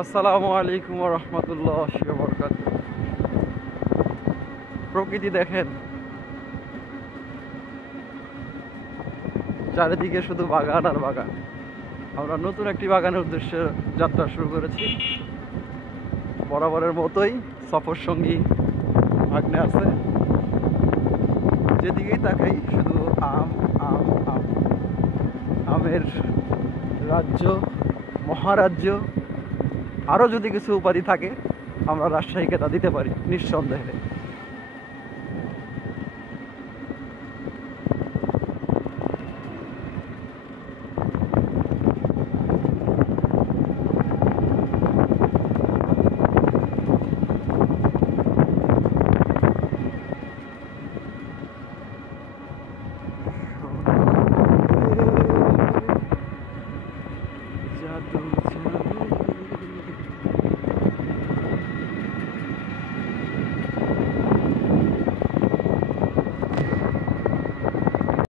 আসসালামু আলাইকুম ওয়া রাহমাতুল্লাহি ওয়া বারাকাতুহু। প্রকৃতি দেখেন, চারিদিকে শুধু বাগান আর বাগান। আমরা নতুন একটি বাগানের উদ্দেশ্যে যাত্রা শুরু করেছি। বরাবরের মতোই সফর সঙ্গী ভাগ্নে আছে, যেদিকেই তাকাই শুধু আম আম আম। আমের রাজ্য, মহারাজ্য, আরও যদি কিছু উপাধি থাকে আমরা রাজশাহীকে তা দিতে পারি নিঃসন্দেহে। জাদু